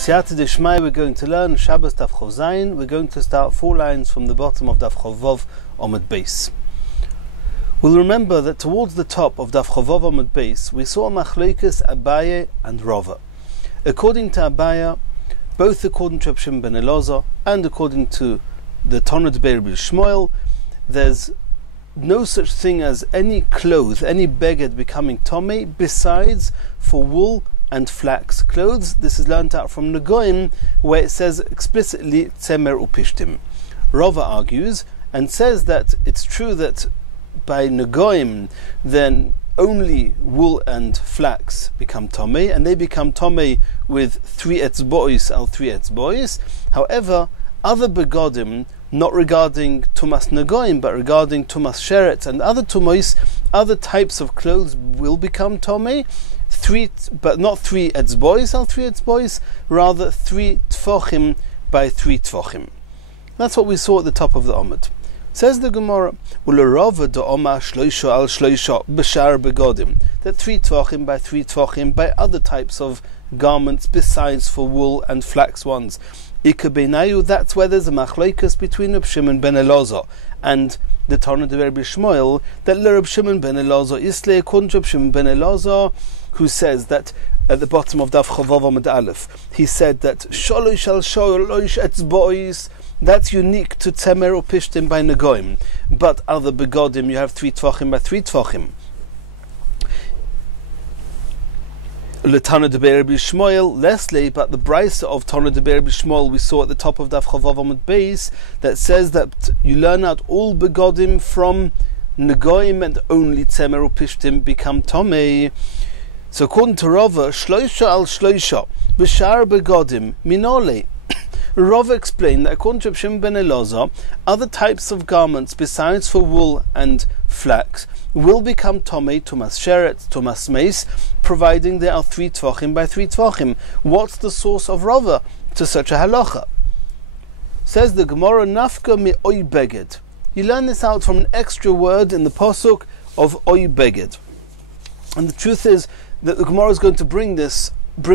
B'siyata Deshmai, we're going to learn Shabbos Daf Chov Zayin. We're going to start 4 lines from the bottom of Daf Chov Vav Amud Beis. We'll remember that towards the top of Daf Chov Vav Amud Beis, we saw Machlokes Abaye and Rava. According to Abaye, both according to Reb Shimon ben Elazar and according to the Tolmod B'Rabbi Shmuel, there's no such thing as any clothes, any beged becoming tomei besides for wool and flax clothes. This is learnt out from Negoim, where it says explicitly tzemer upishtim. Rava argues and says that it's true that by Negoim then only wool and flax become tomei, and they become tomei with 3 etzbois al 3 etzbois. However, other begodim, not regarding tumas negoim, but regarding tumas sheret and other tumois, other types of clothes will become tomei, but not 3 etzbois al 3 etzbois, rather 3 tfochim by 3 tfochim. That's what we saw at the top of the Amud. Says the Gemara, "Ulerova do'oma shloisha al shloisha b'shar begodim," that 3 tfochim by 3 tfochim by other types of garments besides for wool and flax ones. Ikabenayu, that's where there's a machlokes between Reb Shimon ben Elazar and the Tolmod B'Rabbi Shmuel, that Reb Shimon ben Elazar isle, according to Reb Shimon ben Elazar, who says that at the bottom of Daf Chov Vav Amud Aleph, he said that sholosh al sholosh etzbois, that's unique to tzemer upishtim by negoim, but other begodim you have 3 tfochim by 3 tfochim. Tolmod B'Rabbi Shmuel, Leslie, but the brisa of Tolmod B'Rabbi Shmuel we saw at the top of Daf Chov Vav Amud Beis, that says that you learn out all begodim from negoim and only tzemer upishtim become tomei. So according to Rava, shloisha al shloisha b'shar begodim minole. Rava explained that according to Reb Shimon ben Elazar, other types of garments besides for wool and flax will become tomei, tumas sheret, tumas meis, providing there are 3 tfochim by 3 tfochim. What's the source of Rava to such a halacha? Says the Gemara, nafka mi oy beged. You learn this out from an extra word in the pasuk of oy beged. And the truth is that the Gemara is going to bring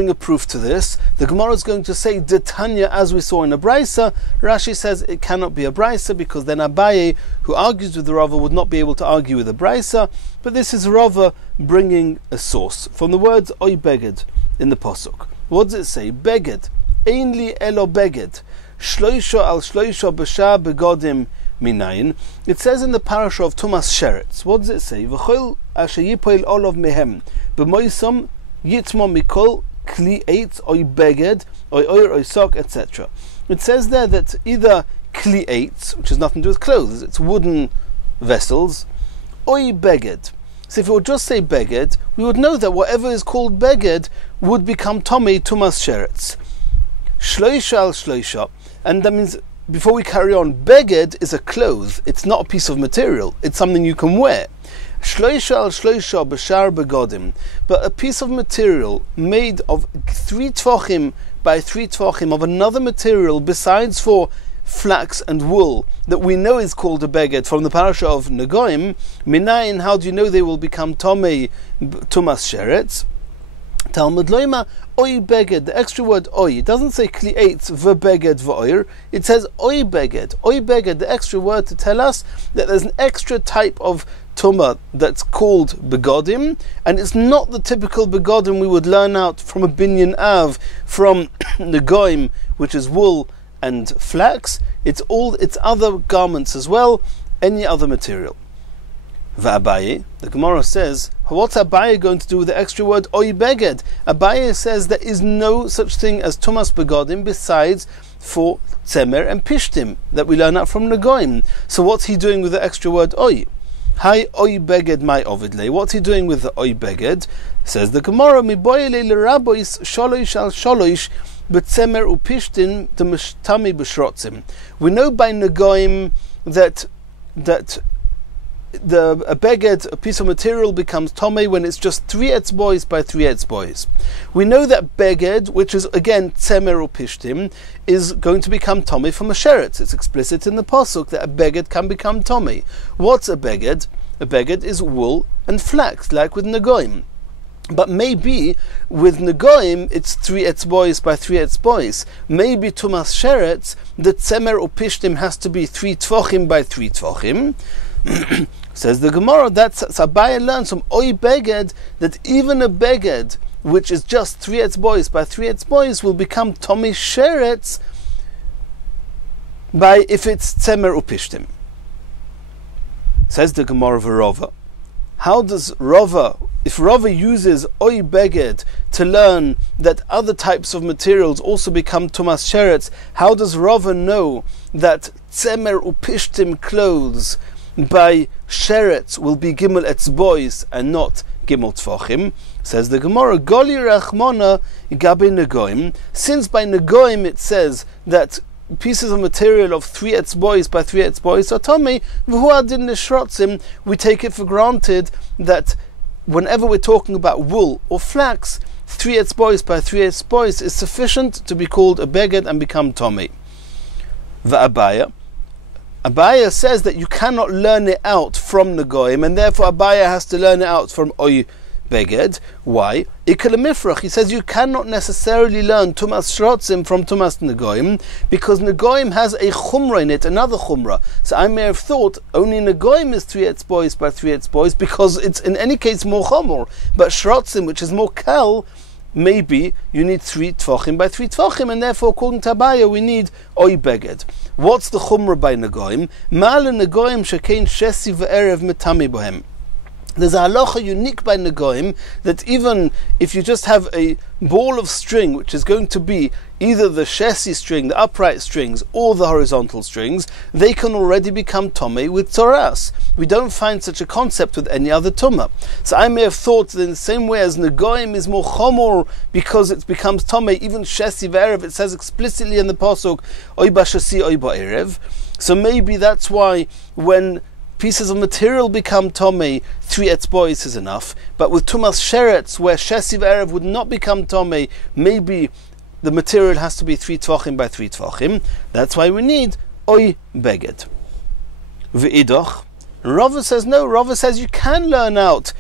a proof to this. The Gemara is going to say Detanya, as we saw in a brisa. Rashi says it cannot be a brisa because then Abaye, who argues with the Rava, would not be able to argue with a brisa. But this is Rava bringing a source from the words oy beged in the pasuk. What does it say? Beged, einli elo beged, shloisha al shloisha b'shar begodim minayin. It says in the parasha of Tumas Sheretz. What does it say? V'chol asher yipoil olav mehem b'moisam yitmo mikol kli eitz oy beged oy oyer oy sok, etc. It says there that either kli eitz, which has nothing to do with clothes, it's wooden vessels, oy beged. So if it would just say beged, we would know that whatever is called beged would become tomei tumas sheretz. Shloisha al shloisha, and that means, before we carry on, beged is a cloth, it's not a piece of material, it's something you can wear. Shloisha al shloisha b'shar begodim, but a piece of material made of 3 tfochim by 3 tfochim of another material besides for flax and wool that we know is called a beged from the parasha of Negoim. Minayin, how do you know they will become tomei tumas sheretz? Talmud loima oy beged, the extra word oy, it doesn't say kli eitz v'beged v'oyer, it says oy beged. Oy beged, the extra word to tell us that there's an extra type of tumah that's called begodim, and it's not the typical begodim we would learn out from a binyan av, from negoim, which is wool and flax. It's other garments as well, any other material. V'Abaye, the Gemara says, what's Abaye going to do with the extra word oy beged? Abaye says there is no such thing as tumas begodim besides for tzemer and pishtim that we learn out from negoim. So what's he doing with the extra word oy? Hi oy beged my ovidle. What's he doing with the oy beged? Says the Gemara, mi boyle l'rabois sholosh al sholosh b'tzemer upishtim d'mishtami b'shrotzim. We know by negoim that a beged, a piece of material, becomes tomei when it's just 3 etzbois by 3 etzbois. We know that beged, which is again tzemer upishtim, is going to become tomei from a sheretz. It's explicit in the pasuk that a beged can become tomei. What's a beged? A beged is wool and flax, like with negoim. But maybe with Negoim it's 3 etzbois by 3 etzbois. Maybe Tumas Sheretz, the Tzemer Upishtim has to be 3 tvochim by 3 tvochim. Says the Gemara, that's Abaye learns from Oy Beged that even a Beged which is just 3 etzbois by 3 etzbois will become Tomei Sheretz by if it's Tzemer Upishtim. Says the Gemara of Rova. How does Rava, if Rava uses Oy Beged to learn that other types of materials also become Tumas Sheretz, how does Rava know that Tzemer Upishtim clothes by Sheretz will be Gimel Etzbois and not Gimel Tvochim? Says the Gemara, Goli Rachmona Gabi Negoim. Since by Negoim it says that pieces of material of 3 etzbois by 3 etzbois are tomei, we take it for granted that whenever we're talking about wool or flax, 3 etzbois by 3 etzbois is sufficient to be called a beged and become tomei. Abaya says that you cannot learn it out from Negoim, and therefore Abaya has to learn it out from Oy Beged. Why? He says you cannot necessarily learn Tumas Shrotzim from Tumas Negoim, because Negoim has a Chumrah in it, another Chumrah. So I may have thought only Negoim is 3 etzbois by 3 etzbois because it's in any case more Chomor. But Shrotzim, which is more Kal, maybe you need 3 Tvochim by 3 Tvochim, and therefore according to Abaya we need Oy Beged. What's the Chumrah by Negoim? Ma'ale Negoim shekein shesi ve'erev metami bohem. There's a halacha unique by Negoim that even if you just have a ball of string, which is going to be either the shesi string, the upright strings, or the horizontal strings, they can already become tomei with toras. We don't find such a concept with any other tumah. So I may have thought that in the same way as Negoim is more chomor because it becomes tomei, even shesi ve'erev, it says explicitly in the pasuk, oy b'shasi oy ba'erev. So maybe that's why when pieces of material become tomei, 3 etzbois is enough. But with Tumas Sheretz, where Shesiv Erev would not become tomei, maybe the material has to be 3 tvochim by 3 tvochim. That's why we need Oy Beged. V'idoch, Rava says no. Rava says you can learn out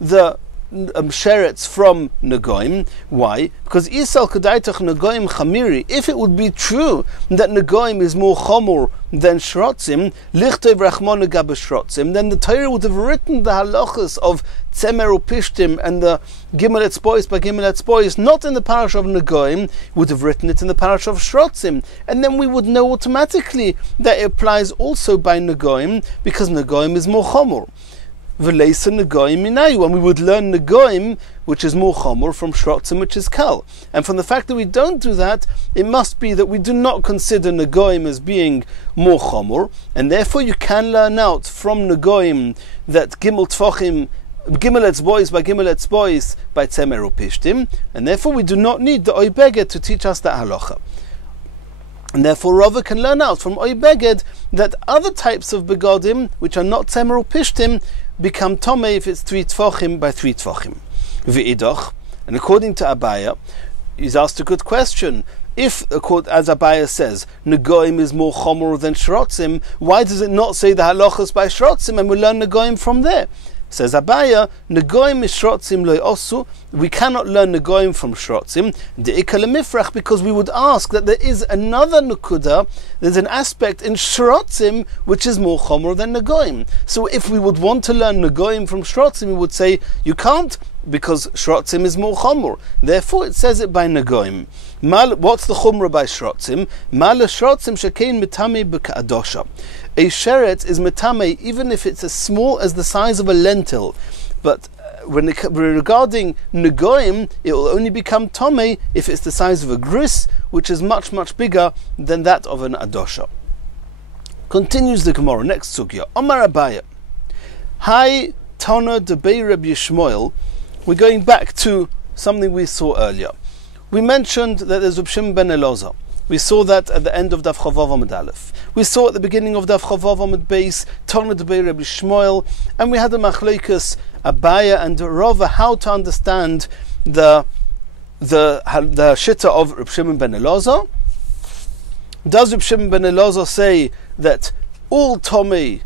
the Sheretz from Negoim. Why? Because Isal Kedaitach Negoim Chamiri. If it would be true that Negoim is more Chomor than Shrotzim, Lichtov Rachmona Gab Shrotzim, then the Torah would have written the halachas of Tzemer Upishtim and the Gimel Etzbois by Gimel Etzbois not in the parish of Negoim, would have written it in the parish of Shrotzim, and then we would know automatically that it applies also by Negoim because Negoim is more Chomor. V'leisa Negoim minayu, and we would learn Negoim, which is more Chomor, from Shrotzim, which is Kal. And from the fact that we don't do that, it must be that we do not consider Negoim as being more Chomor, and therefore you can learn out from Negoim that Gimel Tvochim, Gimel Etzbois by Gimel Etzbois by Tzemer Upishtim, and therefore we do not need the Oy Beged to teach us that halacha. And therefore Rava can learn out from Oy Beged that other types of begodim, which are not Tzemer Upishtim, become tomei if it's 3 tvochim by 3 tvochim. V'idoch, and according to Abaya, he's asked a good question. If, as Abaya says, Negoim is more chomor than Shrotzim, why does it not say the halachas by Shrotzim and we learn Negoim from there? Says Abaya, Negoim is Shrotzim loy osu. We cannot learn Negoim from Shrotzim, because we would ask that there is another Nukuda, there's an aspect in Shrotzim which is more Chomor than Negoim. So if we would want to learn Negoim from Shrotzim, we would say, you can't, because Shrotzim is more Chomor. Therefore it says it by Negoim. What's the Chumrah by Shrotzim? Mal Shrotzim shekein mitame b'ka'adosha. A sheret is metame even if it's as small as the size of a lentil. But regarding Negoim, it will only become tomei if it's the size of a gris, which is much, much bigger than that of an adosha. Continues the Gemara, next sugya. Omar Abaya. Hi Tana Debei Reb Yishmael. We're going back to something we saw earlier. We mentioned that there's Reb Shimon ben Elazar. We saw that at the end of Daf Chavav Amud Aleph. We saw at the beginning of Daf Chavav Amud Beis, Tana Debei Reb Yishmael, and we had the Machlokes Abaya and Rava how to understand the shitta of Reb Shimon ben Elazar. Does Reb Shimon ben Elazar say that all tumas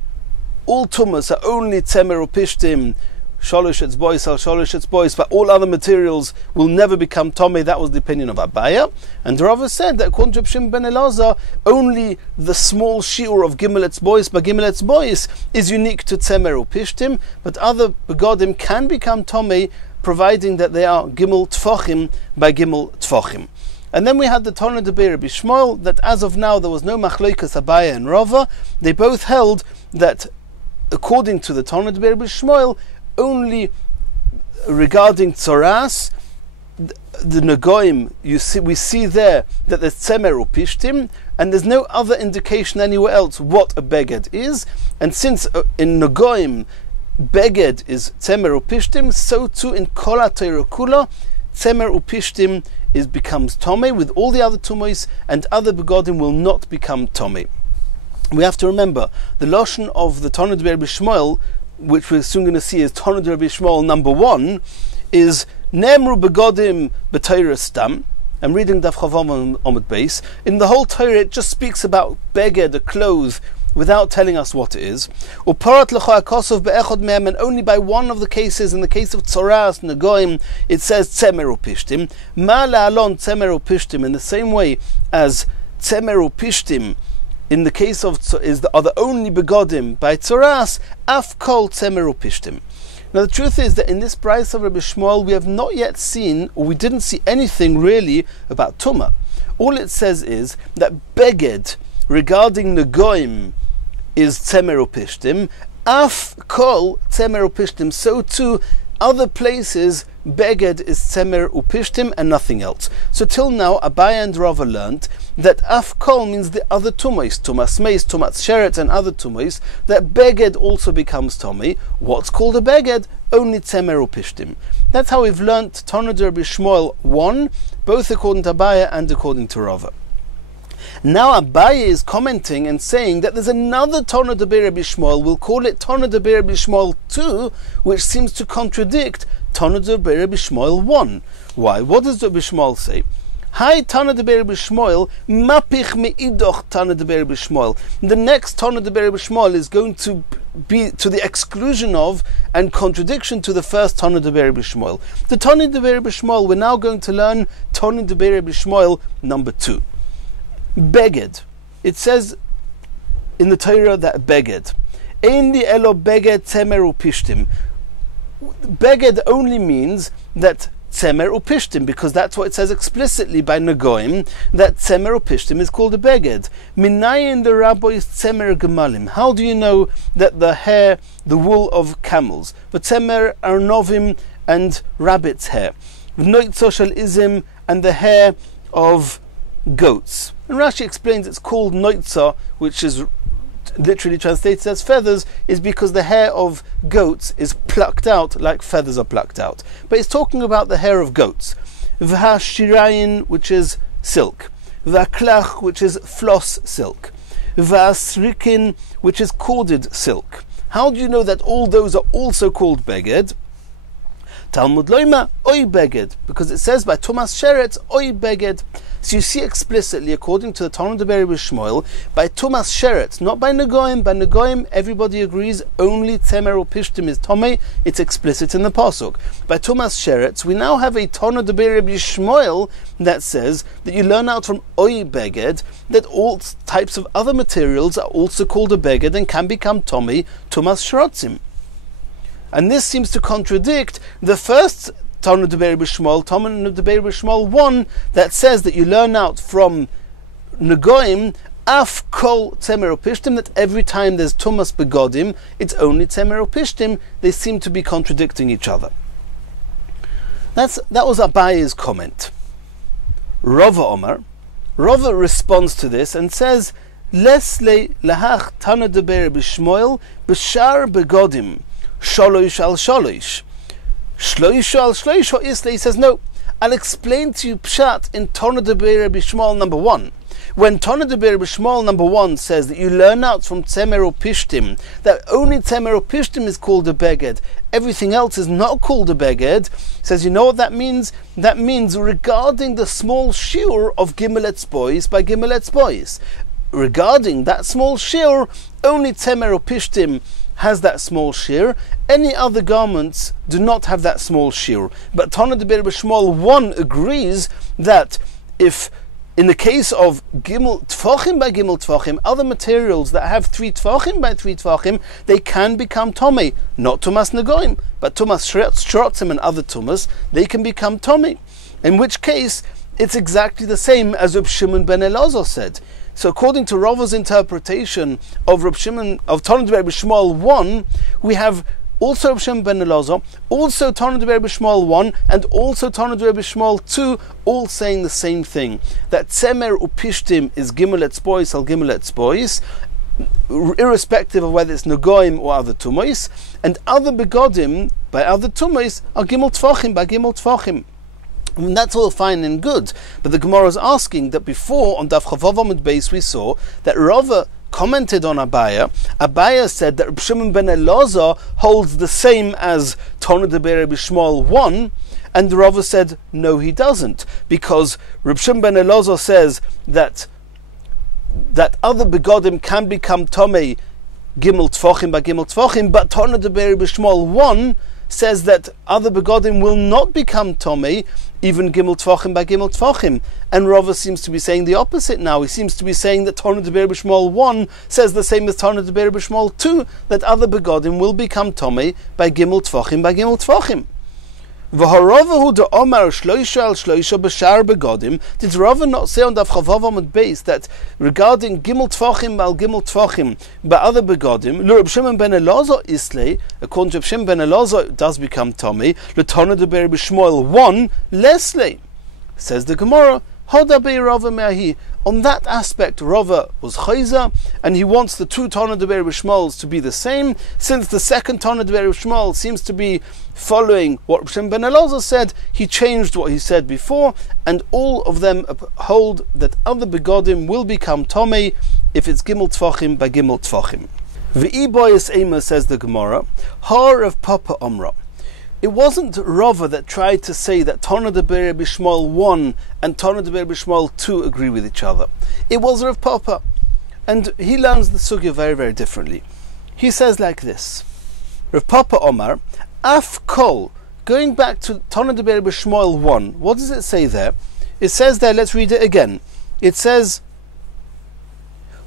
are only Tzemer Upishtim sholish etzbois al sholish etzbois, but all other materials will never become tomei. That was the opinion of Abaya. And Rava said that according to Shimon ben Elazar, only the small shiur of gimel etzbois by gimel etzbois is unique to tzemer upishtim, but other begodim can become tomei, providing that they are gimel tfochim by gimel tfochim. And then we had the Tana D'Bei Rabbi Shmuel, that as of now there was no machlokas Abaya and Rava. They both held that according to the Tana D'Bei Rabbi Shmuel, only regarding tzoras, the Nagoim, we see there that there's tzemer upishtim, and there's no other indication anywhere else what a beged is. And since in Nagoim beged is tzemer upishtim, so too in kol ha'Torah kula, tzemer upishtim becomes tomei, with all the other tumois, and other begodim will not become tomei. We have to remember the lashon of the Tana D'Bei Rabbi Shmuel, which we're soon going to see is Tana D'Bei Rabbi Shmuel number 1, is Nemru begodim b'Torah stam. I'm reading Daf Chavav Amud Beis. In the whole Torah, it just speaks about beged, a clothes, without telling us what it is. Uparat l'cha akosov be'echod mehem, and only by one of the cases, in the case of tzoras nagoim, it says tzemer upishtim. Ma la'alon tzemer upishtim, in the same way as tzemer upishtim in the case of are the only begodim by tzoras, af kol tzemer upishtim. Now the truth is that in this price of Rabbi Shmuel we have not yet seen, or we didn't see anything really about Tumah. All it says is that beged regarding Nagoim is tzemer upishtim, af kol tzemer upishtim, so too other places beged is tzemer upishtim and nothing else. So till now Abaya and Rava learnt that af kol means the other tumois, tumas meis, tumas sheret and other tumois, that beged also becomes tomei. What's called a beged? Only tzemer upishtim. That's how we've learnt Tana D'Rabbi Shmuel 1, both according to Abaya and according to Rava. Now Abaye is commenting and saying that there's another Tana D'Rabbi Rabbi Shmuel, we'll call it Tana D'Rabbi Rabbi Shmuel 2, which seems to contradict Tana D'Rabbi Rabbi Shmuel 1. Why? What does Rabbi Shmuel say? Hi Tana D'Rabbi Rabbi Shmuel, mapich me'idoch Tana D'Rabbi Rabbi Shmuel. The next Tana D'Rabbi Rabbi Shmuel is going to be to the exclusion of and contradiction to the first Tana D'Rabbi Rabbi Shmuel. The Tana D'Rabbi Rabbi Shmuel, we're now going to learn Tana D'Rabbi Rabbi Shmuel number 2. Beged. It says in the Torah that beged. Ein li elo beged tzemer upishtim. Beged only means that tzemer upishtim, because that's what it says explicitly by Nagoim, that tzemer upishtim is called a beged. Minayin the rabbis tzemer gemalim. How do you know that the hair, the wool of camels, the tzemer arnovim and rabbit's hair, v'noitzo shel izim, and the hair of goats? And Rashi explains it's called noitza, which is literally translated as feathers, is because the hair of goats is plucked out like feathers are plucked out. But it's talking about the hair of goats. V'hashirayin, which is silk. V'aklach, which is floss silk. V'asrikin, which is corded silk. How do you know that all those are also called beged? Talmud loima oy beged, because it says by Tumas Sheret oy beged. So you see explicitly, according to the Tana D'Rabbi Rabbi Shmuel, by Tumas Sheret, not by Nagoim. By Nagoim, everybody agrees only tzemer upishtim is tomei. It's explicit in the pasuk. By Tumas Sheret, we now have a Tana D'Rabbi Rabbi Shmuel that says that you learn out from oy beged that all types of other materials are also called a beged and can become tomei, Tumas Sherotzim. And this seems to contradict the first Tana D'Rabbi Rabbi Shmuel, Tana D'Rabbi Rabbi Shmuel 1, that says that you learn out from Nagoim, af kol tzemer upishtim, that every time there's tumas begodim, it's only tzemer upishtim. They seem to be contradicting each other. That was Abaye's comment. Rava responds to this and says, Lesle lahach Tana D'Rabbi Rabbi Shmuel b'shar begodim sholosh al sholosh. Shloish al shloish ha'isle. He says, no, I'll explain to you pshat in Tana D'Rabbi Rabbi Shmuel number 1. When Tana D'Rabbi Rabbi Shmuel number 1 says that you learn out from tzemer upishtim that only tzemer upishtim is called a beged, everything else is not called a beged, says, you know what that means? That means regarding the small shiur of gimel etzbois by gimel etzbois. Regarding that small shiur, only tzemer upishtim has that small shear. Any other garments do not have that small shear. But Tana de Ber B'Shmuel 1 agrees that if in the case of Gimel Tfachim by Gimel Tfachim, other materials that have 3 Tfachim by 3 Tfachim, they can become Tomei. Not Tumas Negoim, but Tumas Shrotzim and other Tumas, they can become Tomei. In which case, it's exactly the same as Reb Shimon ben Elazar said. So according to Rava's interpretation of Reb Shimon, of Tana de Ber B'Shmuel 1, we have also Reb Shimon ben Elazar, also Tana de Ber B'Shmuel 1, and also Tana de Ber B'Shmuel 2, all saying the same thing, that Tzemer Upishtim is Gimel Etzbois al Gimel Etzbois, irrespective of whether it's Negoim or other Tumois, and other Begodim by other Tumois are Gimel Tfachim by Gimel Tfachim. And that's all fine and good, but the Gemara is asking that before on Daf Chavav Amud Beis we saw that Rava commented on Abaya. Abaya said that Reb Shimon ben Elazar holds the same as Tana de Ber B'Shmuel 1, and Rava said no, he doesn't, because Reb Shimon ben Elazar says that other begodim can become Tomei Gimel Tfachim by Gimel Tfachim, but Tana de Ber B'Shmuel 1 says that other begodim will not become Tomei, even Gimel Tfachim by Gimel Tfachim. And Rava seems to be saying the opposite now. He seems to be saying that Tana de Ber B'Shmuel 1 says the same as Tana de Ber B'Shmuel 2, that other begodim will become Tomei by Gimel Tfachim by Gimel Tfachim. V'haravahu de Omar shloisha al shloisha b'shar begodim. Did Rava not say on Daf Chavav Amud Beis that regarding Gimel Tfachim al Gimel Tfachim by other begodim, Reb Shimon ben Elazar islay, according to Reb Shimon ben Elazar, does become Tomei, Tana de Ber B'Shmuel 1 lesley. Says the Gemara, Hoda be Rava me'ahi. On that aspect, Rava was chayza, and he wants the 2 Tana de Ber B'Shmuels to be the same, since the second Tana de Ber B'Shmuel seems to be following what Reb Shimon ben Elazar said. He changed what he said before, and all of them hold that other begodim will become Tomei if it's Gimel Tfachim by Gimel Tfachim. V'i boyes ema, says the Gemara, Har of Papa Omra. It wasn't Rava that tried to say that Tana de Ber B'Shmuel 1 and Tana de Ber B'Shmuel 2 agree with each other. It was Rav Papa. And he learns the sugya very, very differently. He says like this, Rav Papa Omar, Af Kol, going back to Tana de Ber B'Shmuel 1, what does it say there? It says there, let's read it again. It says,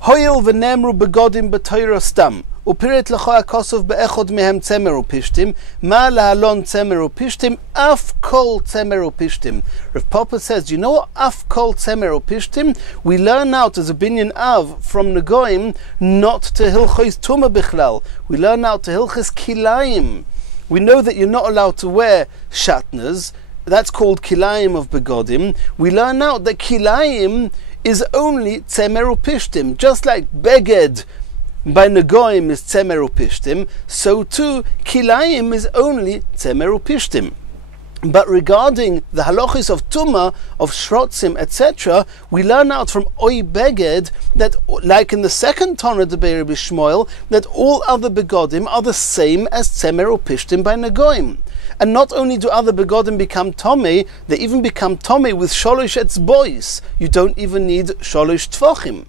Hoyel v'nemru begodim b'toyra stam, upiret lecha akosov be'echod mehem tzemer upishtim, ma lahalon tzemer upishtim, af kol tzemer upishtim. Rav Papa says, you know what af kol tzemer upishtim? We learn out as a binyan av from Negoim not to hilchos tuma bichlal. We learn out to hilchos kilayim. We know that you're not allowed to wear shatnez. That's called kilayim of begodim. We learn out that kilayim is only tzemer upishtim, just like beged by Negoim is tzemer upishtim, so too kilayim is only tzemer upishtim. But regarding the halachis of Tumah, of Shrotzim, etc., we learn out from Oy Beged that, like in the second Tana de Ber B'Shmuel, that all other begodim are the same as Tzemer Upishtim by Negoim. And not only do other begodim become Tomei, they even become Tomei with Sholosh Etzbois. You don't even need Sholosh Tfachim.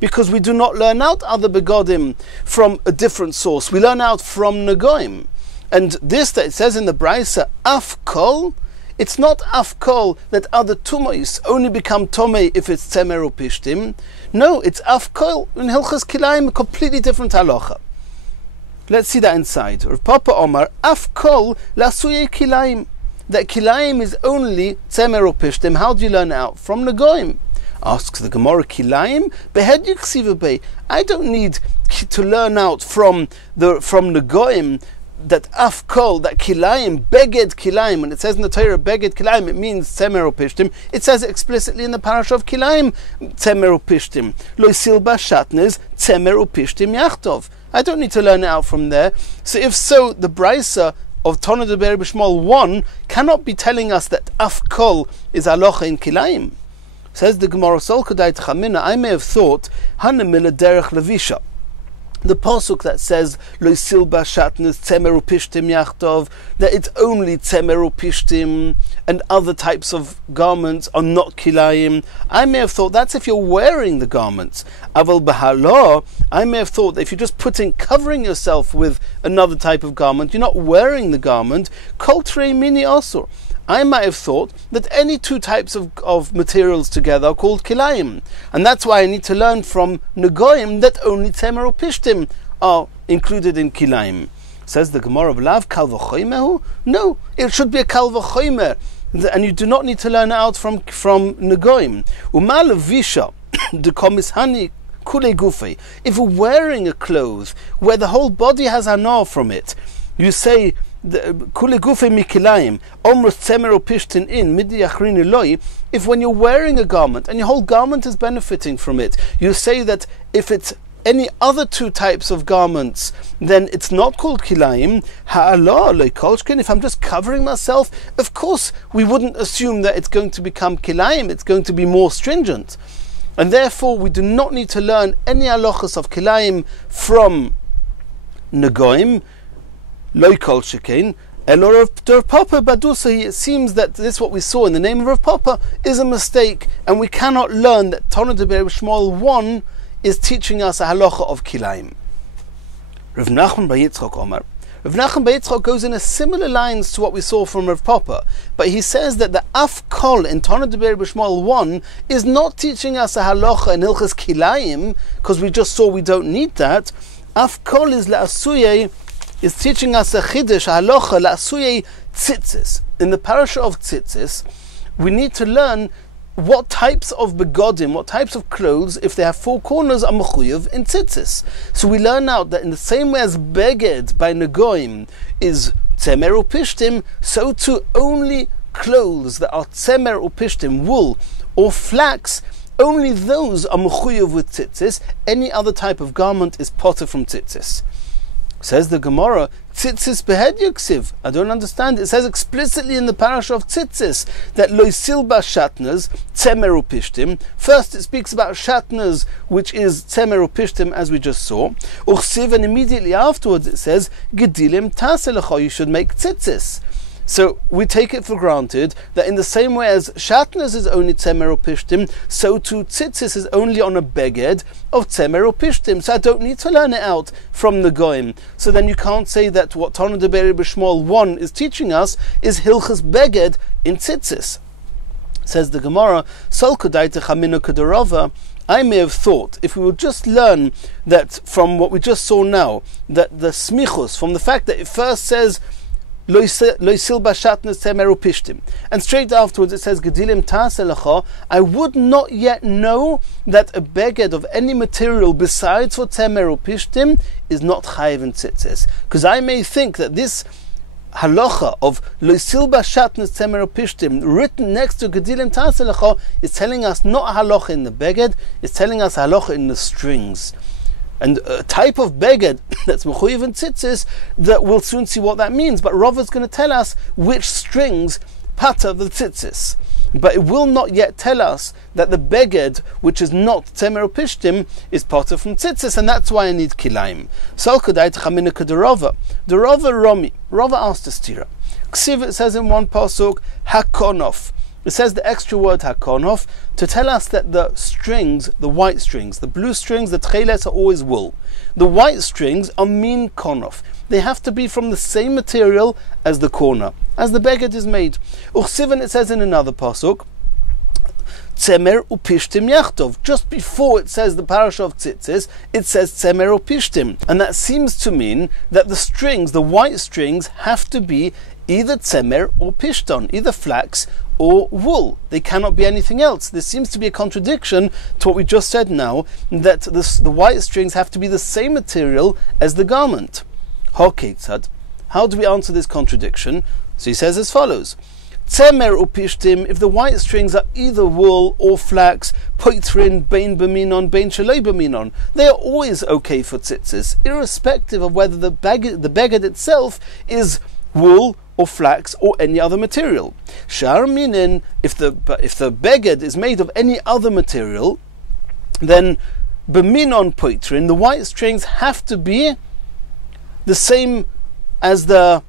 Because we do not learn out other begodim from a different source. We learn out from Negoim. And this that it says in the Braisa, Af Kol, it's not Af Kol that other Tumois only become Tomei if it's Tzemer Upishtim. No, it's Af Kol in Hilchas Kilayim, a completely different halacha. Let's see that inside. Rav Papa Omar, Af Kol lasuye Kilayim. That Kilayim is only Tzemer Upishtim. How do you learn out? From Negoim. Asks the Gemara, Kilayim behed yiksiva bei. I don't need to learn out from Negoim that Af Kol, that Kilayim, Beged Kilayim, when it says in the Torah Beged Kilayim, it means Tzemer Upishtim. It says it explicitly in the parasha of Kilayim, Tzemer Upishtim. Lo silba shatnez, Tzemer Upishtim yachtov. I don't need to learn it out from there. So if so, the Braisa of Tana de Ber B'Shmuel 1 cannot be telling us that Af Kol is halacha in Kilayim. Says the Gemara, Sol Kodai Tchamina, I may have thought, Hanamila Derech Levisha. the pasuk that says Lo silba shatnez tzemer upishtim yachtov, that it's only tzemer upishtim and other types of garments are not kilayim. I may have thought that's if you're wearing the garments. Aval b'halo, I may have thought that if you're just covering yourself with another type of garment, you're not wearing the garment. Kol trei mini asur. I might have thought that any two types of materials together are called kilayim, and that's why I need to learn from negoim that only tzemer upishtim are included in kilayim. Says the Gemara of Lav kal v'choimehu? No, it should be a kal v'choimer, and you do not need to learn it out from negoim. Uma levisha dekomishani kule gufei. If you're wearing a cloth where the whole body has hana from it, you say kule gufei mikilayim omrus tzemer upishtin in midi achrin eloi. If when you're wearing a garment and your whole garment is benefiting from it, you say that if it's any other two types of garments, then it's not called kilayim. Ha'ala loikolshkin. If I'm just covering myself, of course we wouldn't assume that it's going to become kilayim. It's going to be more stringent, and therefore we do not need to learn any halachas of kilayim from negoim. Loikolshkin. Elor of Rav Papa Badusa. It seems that this what we saw in the name of Rav Papa is a mistake, and we cannot learn that Tana Deber Shmuel 1 is teaching us a halacha of kilayim. Rav Nachman bar Yitzchak Omar. Rav Nachman bar Yitzchak goes in a similar lines to what we saw from Rav Papa, but he says that the af kol in Tana Deber Shmuel 1 is not teaching us a halacha in hilchas kilayim, because we just saw we don't need that. Af kol is la'asuyei, is teaching us a chiddush, a halacha la'asuyei tzitzis. In the parasha of tzitzis, we need to learn what types of begodim, what types of clothes, if they have four corners, are mechuyev in tzitzis. So we learn out that in the same way as beged by negoim is tzemer upishtim, so too only clothes that are tzemer upishtim, wool or flax, only those are mechuyev with tzitzis. Any other type of garment is potter from tzitzis. Says the Gemara, tzitzis behed yuksiv. I don't understand. It says explicitly in the parasha of tzitzis that lo silba shatnez tzemer upishtim. First it speaks about shatnez, which is tzemer upishtim, as we just saw. Uchsiv, and immediately afterwards it says gedilim taselecha. You should make tzitzis. So we take it for granted that in the same way as shatnez is only tzemer upishtim, so too tzitzis is only on a beged of tzemer upishtim. So I don't need to learn it out from the goyim. So then you can't say that what Tana Deber B'Shmuel 1 is teaching us is hilchas beged in tzitzis. Says the Gemara, Sol kodaita chamina kadarova. I may have thought, if we would just learn that from what we just saw now, that the smichus, from the fact that it first says Lo silba shatnez tzemer upishtim, and straight afterwards it says gedilim taselecha, I would not yet know that a beged of any material besides for tzemer upishtim is not chayiv in tzitzis, because I may think that this halacha of lo silba shatnez tzemer upishtim written next to gedilim taselecha is telling us not a halacha in the beged, it's telling us a halacha in the strings. And a type of beged that's mechuyev in tzitzis, that we'll soon see what that means. But Rav is going to tell us which strings pater the tzitzis. But it will not yet tell us that the beged, which is not tzemer upishtim, is pater from tzitzis, and that's why I need kilayim. So kodai t'chamina k'derova. The Rava Romi. Rava asked a stira. Ksiv, it says in one pasuk, hakonof. It says the extra word hakonof to tell us that the strings, the white strings, the blue strings, the tcheles are always wool. The white strings are min konof. They have to be from the same material as the corner, as the beged is made. Uchsivan, it says in another pasuk, tzemer upishtim yachtov. Just before it says the parasha of tzitzis, it says tzemer upishtim, and that seems to mean that the strings, the white strings, have to be either tzemer or pishton, either flax or wool. They cannot be anything else. There seems to be a contradiction to what we just said now, that the white strings have to be the same material as the garment. How do we answer this contradiction? So he says as follows. Tzemer upishtim, if the white strings are either wool or flax, poitrin, bein b'minon, bein shaloi b'minon, they are always okay for tzitzis, irrespective of whether the beged itself is wool or flax or any other material. Shar minin, if the beged is made of any other material, then b'minon poitrin, the white strings have to be the same as the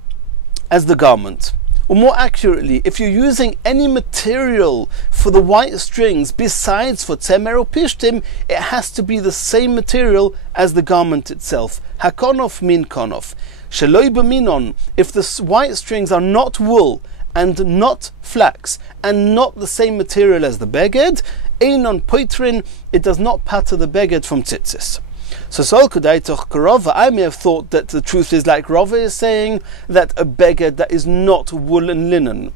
garment. Or more accurately, if you're using any material for the white strings besides for tzemer or pishtim, it has to be the same material as the garment itself. Hakonof min konof. Sheloi b'minon, if the white strings are not wool and not flax and not the same material as the beged, einon poitrin, it does not patter the beged from tzitzis. So Sol Kudaitoch Karova, I may have thought that the truth is like Rava is saying, that a beged that is not wool and linen,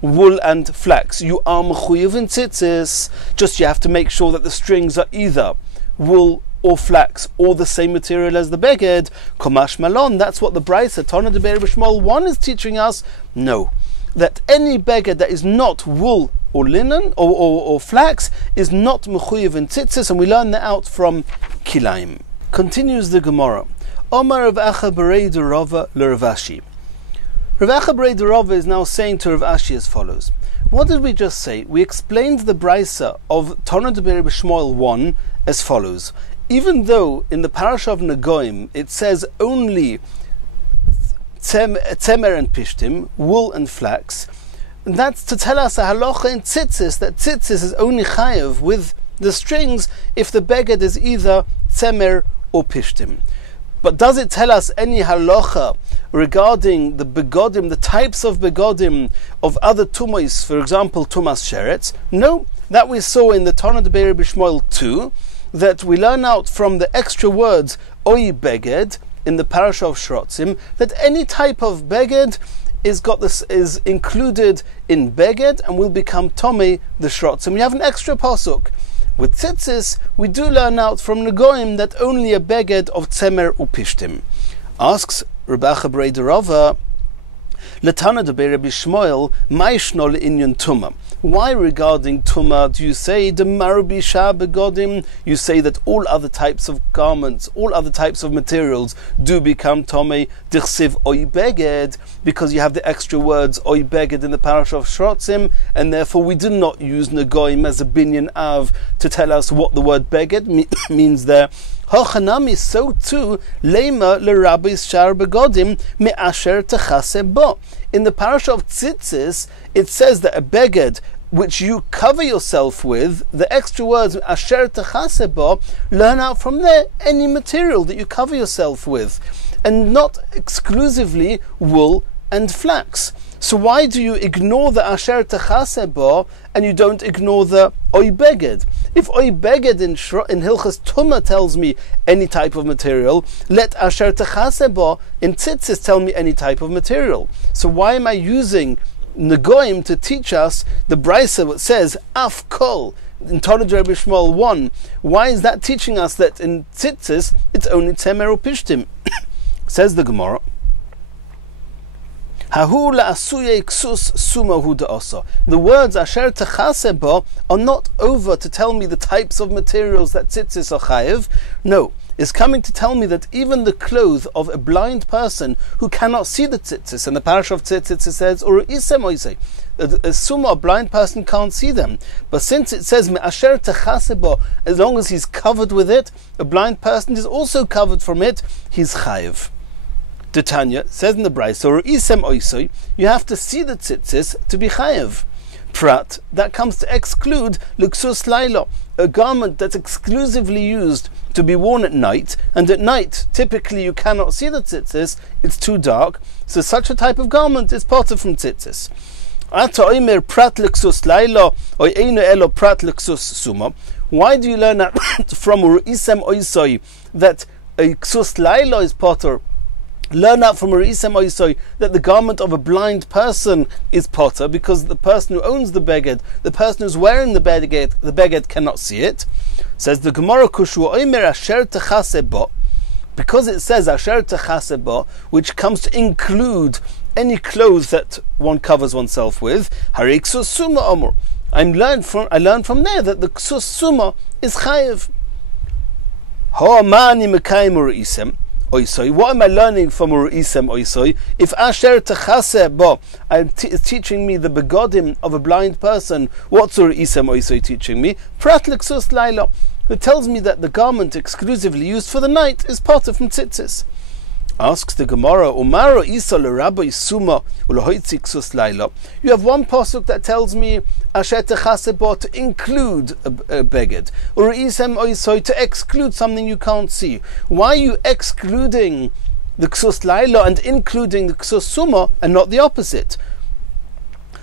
wool and flax, you are mechuyev in tzitzis, just you have to make sure that the strings are either wool or flax or the same material as the beged. Komash malon, that's what the Brisa Tana de B'Shmol 1 is teaching us. No, that any beged that is not wool or linen or flax is not mechuyev in tzitzis, and we learn that out from Kilaim. Continues the Gemara. Omar Rav Acha Berei de Rava le Rav Ashi. Rav Acha Berei de Rava is now saying to Rav Ashi as follows. What did we just say? We explained the Brisa of Tana de B'Shmol 1 as follows. Even though in the parasha of Negoim it says only tzemer and pishtim, wool and flax, and that's to tell us a halacha in tzitzis, that tzitzis is only chayev with the strings if the beged is either tzemer or pishtim. But does it tell us any halacha regarding the begodim, the types of begodim of other tumas, for example, tumas sheretz? No, that we saw in the Tana de B'Shmol 2, that we learn out from the extra words oi beged in the parasha of Shrotzim, that any type of beged is included in beged and will become tomei the Shrotzim. We have an extra pasuk. With tzitzis, we do learn out from Negoim that only a beged of tzemer upishtim. Asks Rabbi Acha Berei de Rava, L'tana de Rabbi Shmuel, ma'ishno le'inyan tuma. Why regarding tuma do you say the marubisha begodim? You say that all other types of garments, all other types of materials do become tomei dichsiv oi beged, because you have the extra words oi beged in the parasha of Shrotzim, and therefore we do not use negoim as a binyan av to tell us what the word beged means there. Hochanami, so too, lema l'rabbis shar begodim me'asher techase bo. In the parasha of Tzitzis, it says that a beged which you cover yourself with, the extra words asher techase bo, learn out from there any material that you cover yourself with, and not exclusively wool and flax. So why do you ignore the asher techase bo and you don't ignore the oi beged? If oi beged in Hilchas Tumah tells me any type of material, let asher techase bo in tzitzis tell me any type of material. So why am I using Negoim to teach us the Brisa that says af kol in Tana de B'Shmol 1? Why is that teaching us that in tzitzis it's only tzemer or pishtim? Says the Gemara. The words asher techase bo are not over to tell me the types of materials that tzitzis are chayev. No, it's coming to tell me that even the clothes of a blind person who cannot see the tzitzis, and the parasha of tzitzis it says, or isem oisei, a summa, a blind person can't see them. But since it says asher techase bo, as long as he's covered with it, a blind person is also covered from it, he's chayev. The Tanya says in the Brisa, or isem oisoi, you have to see the tzitzis to be chayev. Prat, that comes to exclude luksus lailo, a garment that's exclusively used to be worn at night, and at night typically you cannot see the tzitzis, it's too dark, so such a type of garment is parted from tzitzis. Ata oimer prat luksus lailo, or eino elo prat luksus suma. Why do you learn that from or isem oisoi that a ksus lailo is potter? Learn out from Isem Oisoi that the garment of a blind person is potter, because the person who owns the beged, the person who's wearing the beged cannot see it. Says the Gemara Kushu Oimer Asher Techase Bo, because it says Asher Techase Bo, which comes to include any clothes that one covers oneself with. Hari Ksus Suma Omur. I learned from there that the Ksus Suma is chayev. Ho Mani Mekayim Isem Oisoi. What am I learning from Isem Oisoi? If Asher Techase Bo is teaching me the begodim of a blind person, what's Isem Oisoi teaching me? Prat Lexus Laila. It tells me that the garment exclusively used for the night is potter from tzitzis. Asks the Gemara, Umaro isa l'rabbi suma u'lehoitzi ksus laila. You have one pasuk that tells me asher techasebo to include a beged, or isem oisoi to exclude something you can't see. Why are you excluding the ksus laila and including the ksus suma and not the opposite?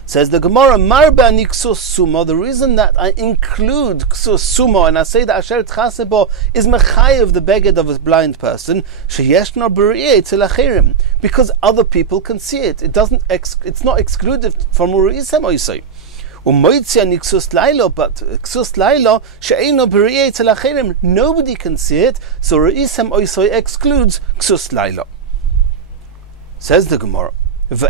Says the Gemara, Marbe ani ksus suma. The reason that I include ksus suma and I say that asher tchasebo is mechayev the beged of a blind person, sheyeshna b'ri'eh tel achirim, because other people can see it. It's not excluded from uri'isem oisei. Umoitzi ani ksus lailo, but ksus lailo she'eino b'ri'eh tel achirim. Nobody can see it, so uri'isem oisei excludes ksus lailo. Says the Gemara, why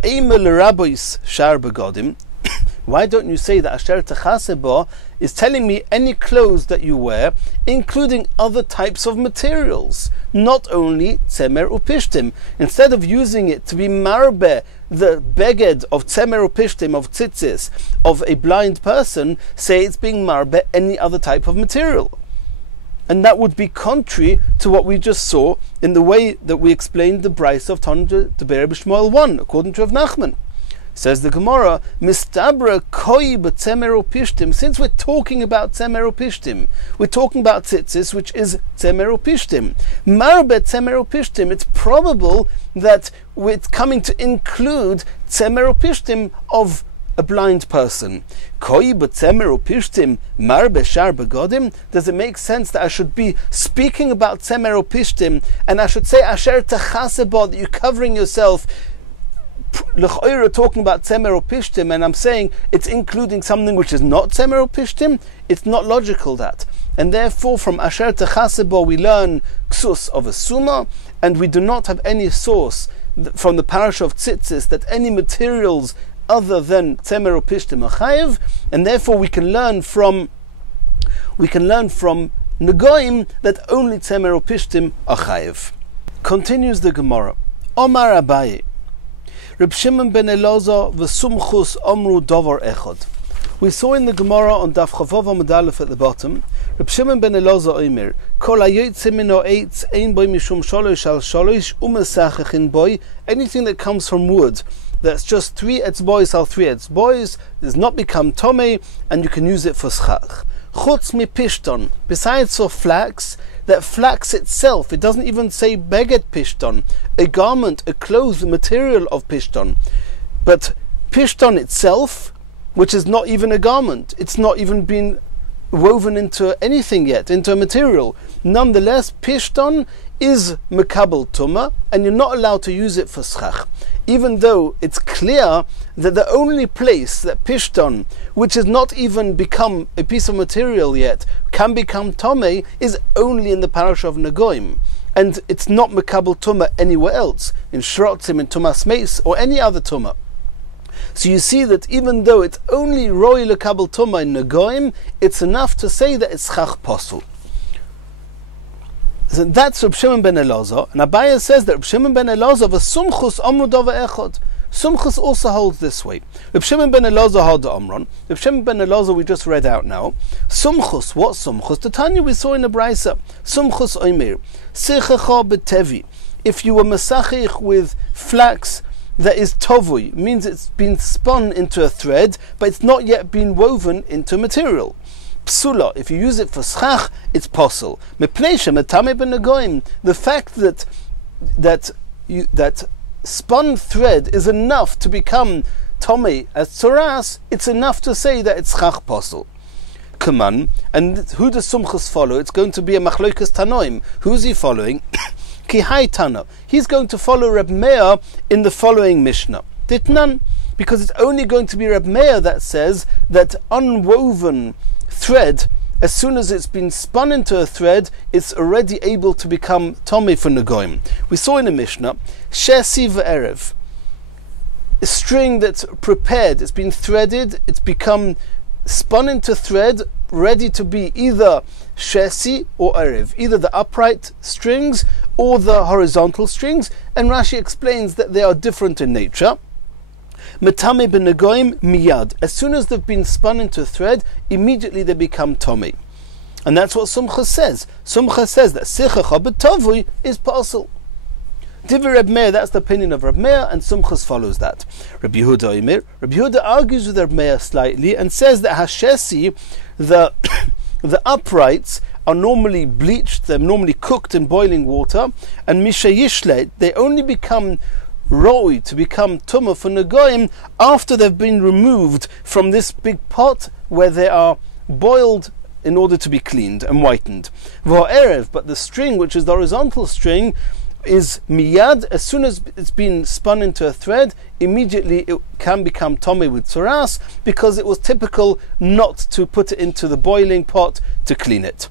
don't you say that asher techasebo is telling me any clothes that you wear, including other types of materials, not only tzemer upishtim? Instead of using it to be marbe the beged of tzemer upishtim, of tzitzis, of a blind person, say it's being marbe any other type of material. And that would be contrary to what we just saw in the way that we explained the Bryce of Tolmod Deber B'Shmuel 1, according to Rav Nachman. Says the Gemara, Mistabra koi b'tzemer upishtim. Since we're talking about tzemer upishtim, we're talking about tzitzis, which is tzemer upishtim. Marbe tzemer upishtim. It's probable that we're coming to include tzemer upishtim of a blind person. Koi b'tzemer upishtim marbe shar begodim. Does it make sense that I should be speaking about tzemer upishtim and I should say asher techasebo, that you're covering yourself, l'ch'oira talking about tzemer upishtim, and I'm saying it's including something which is not tzemer upishtim? It's not logical, that. And therefore from asher techasebo we learn ksus of a suma, and we do not have any source from the parish of tzitzis that any materials other than tzemer upishtim achayev, and therefore we can learn from negoim that only tzemer upishtim achayev. Continues the Gemara. Omar Abaye, Reb Shimon ben Elazar v'sumchus omru davar echad. We saw in the Gemara on Daf Chavav Amud Aleph at the bottom, Reb Shimon ben Elazar Omer, Kol hayotze mino eitz ein boi mishum sholosh al sholosh umesachachin boi. Anything that comes from wood that's just 3 etzbois al 3 etzbois does not become tomei, and you can use it for schach. Chutz mi pishton, besides for flax, that flax itself, it doesn't even say beged pishton, a garment, a clothes, material of pishton, but pishton itself, which is not even a garment, it's not even been woven into anything yet, into a material. Nonetheless, pishton is mekabel tumah, and you're not allowed to use it for schach, even though it's clear that the only place that pishton, which has not even become a piece of material yet, can become tomei is only in the parish of Negoim, and it's not mekabel tumah anywhere else, in shrotzim, in tumas meis, or any other tumah. So you see that even though it's only roi lekabel tumah in Negoim, it's enough to say that it's schach posel. So that's Reb Shimon ben Elazar, and Abaye says that Reb Shimon ben Elazar v'sumchus omru davar echad. Sumchus also holds this way. Reb Shimon ben Elazar had the Omron. Reb Shimon ben Elazar we just read out now. Sumchus, what Sumchus? The Tanya we saw in the Brisa. Sumchus oimer sichecha betevi. If you were mesachich with flax that is tovui, means it's been spun into a thread, but it's not yet been woven into material. Psula, if you use it for schach, it's posel. The fact that spun thread is enough to become tomei as tzoras, it's enough to say that it's schach posel. Kaman, and who does Sumchus follow? It's going to be a machlokas tanoim. Who's he following? Ki hai tana. He's going to follow Reb Meir in the following Mishnah. Ditnan, because it's only going to be Reb Meir that says that unwoven thread, as soon as it's been spun into a thread, it's already able to become tomei for negoim. We saw in the Mishnah, shesi v'erev, a string that's prepared, it's been threaded, it's become spun into thread, ready to be either shesi or erev, either the upright strings or the horizontal strings, and Rashi explains that they are different in nature. Metame ben negoim miyad. As soon as they've been spun into a thread, immediately they become tomei. And that's what Sumcha says. Sumcha says that Sichacha B'Tovui is possible. Divrei Reb Meir, that's the opinion of Reb Meir, and Sumchas follows that. Rabbi Yehuda argues with Reb Meir slightly and says that Hashesi, the uprights, are normally bleached, they're normally cooked in boiling water, and Misha Yishlet, they only become roi, to become tumah for Nagoyim, after they've been removed from this big pot where they are boiled in order to be cleaned and whitened. But the string, which is the horizontal string, is miyad, as soon as it's been spun into a thread, immediately it can become tomei with tzoras, because it was typical not to put it into the boiling pot to clean it.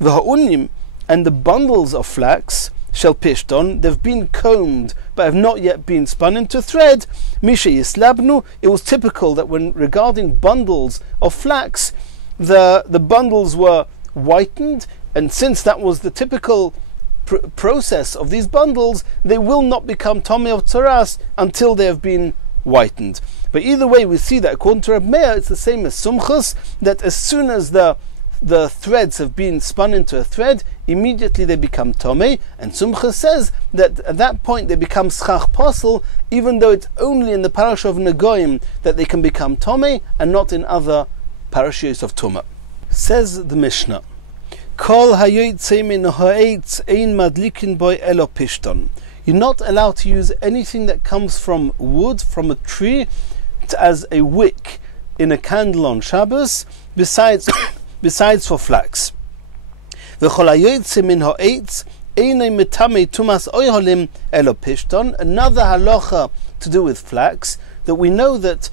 V'ha'unim, and the bundles of flax, shel pishton, they've been combed but have not yet been spun into thread. Misha yislabnu, it was typical that when regarding bundles of flax, the bundles were whitened, and since that was the typical process of these bundles, they will not become tomei of tzoras until they have been whitened. But either way, we see that according to Reb Meir, it's the same as Sumchas, that as soon as the threads have been spun into a thread, immediately they become tomei, and Sumchas says that at that point they become schach posel, even though it's only in the parasha of Nagoyim that they can become tomei, and not in other parashas of Tumah. Says the Mishnah, Kol hayoytze min ha'etz ein madlikin boy elo pishton. You're not allowed to use anything that comes from wood, from a tree, as a wick in a candle on Shabbos, besides for flax. V'chol hayoytze min ha'etz einay metame tumas oyholim elo pishton. Another halacha to do with flax, that we know that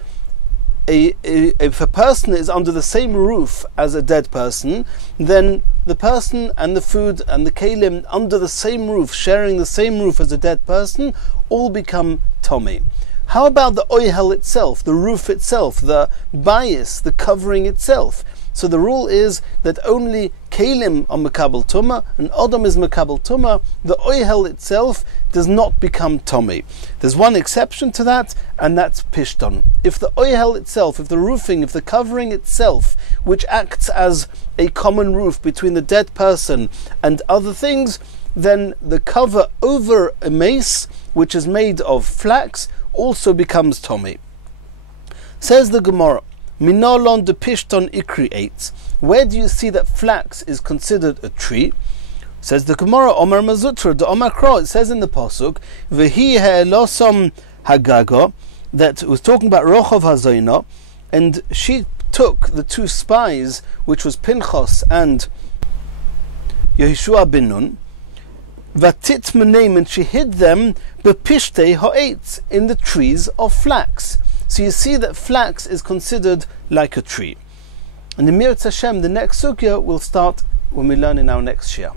if a person is under the same roof as a dead person, then the person and the food and the kelim under the same roof, sharing the same roof as a dead person, all become tomei. How about the oihel itself, the roof itself, the bias, the covering itself? So the rule is that only kelim are mekabel tumah, and odom is mekabel tumah. The oihel itself does not become tomei. There's one exception to that, and that's pishton. If the oihel itself, if the roofing, if the covering itself, which acts as a common roof between the dead person and other things, then the cover over a mace, which is made of flax, also becomes tomei. Says the Gemara, Minolon de pishton ikriates. Where do you see that flax is considered a tree? Says the Gemara, Omar Mazutra, the Omar Kro, it says in the Pasuk, V'hi ha'elosom hagaga, that was talking about Rochov Hazoina, and she took the two spies, which was Pinchas and Yehoshua bin Nun, Vatit meneim, and she hid them, bepishte ha'etz, in the trees of flax. So you see that flax is considered like a tree. And the Mir Hashem, the next sugya will start when we learn in our next shir.